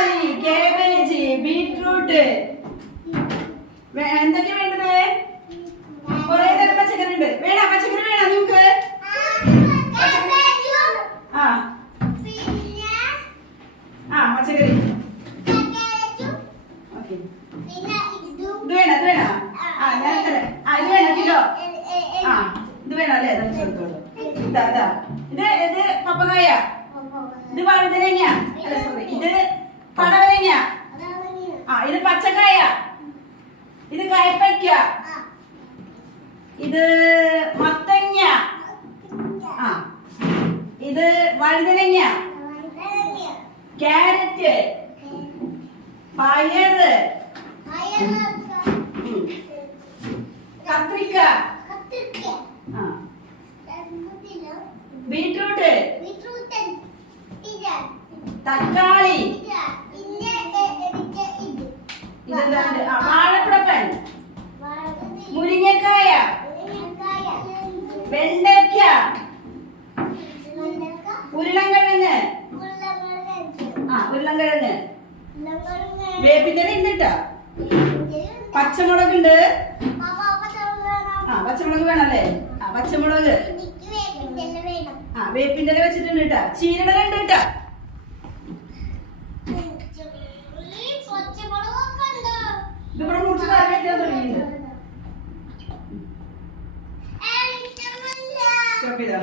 തക്കാളി, cabbage, beetroot. എന്തൊക്കെ വേണ്ടത്? കുറെ തരം പച്ചക്കറി ഉണ്ട്. വേണോ? പച്ചക്കറി വേണോ നിങ്ങൾക്ക്? ആ പച്ചക്കറി. ഓക്കെ, ഇത് വേണോ? ഇത് വേണോ? ഞാൻ തരാം. ഇത് വേണോ കിലോ? ഇത് വേണോ അല്ലേ? ചേർത്തോളൂ. ഇത് പപ്പകായ, ഇത് വഴുതനങ്ങ, അല്ല സോറി, ഇത് പടവലങ്ങ, ഇത് പച്ചക്കായ, ഇത് കയ്പയ്ക്ക, ഇത് മത്തങ്ങ, ഇത് വഴുതനങ്ങ, ക്യാരറ്റ്, പയറ്, കത്രിക്ക, ബീട്രൂട്ട്, തക്കാളി, ഇതെന്താണ്? വാഴക്കുടപ്പൻ, മുരിങ്ങക്കായ, വെണ്ടയ്ക്ക, ഉരുളൻകിഴങ്ങ്, ഉരുളൻകിഴങ്ങ്, വേപ്പിന്റെ ഉണ്ട് കേട്ടോ. പച്ചമുളക് ഉണ്ട്. പച്ചമുളക് വേണല്ലേ? പച്ചമുളക്, വേപ്പിന്റെ വെച്ചിട്ടുണ്ട് കേട്ടാ. ചീരട ഉണ്ട് കേട്ടാ. ഇതിവിടെ മുറിച്ച് കറി വെക്കാൻ തുടങ്ങിയിട്ടുണ്ട്. സ്റ്റോപ്പ് ചെയ്തോ.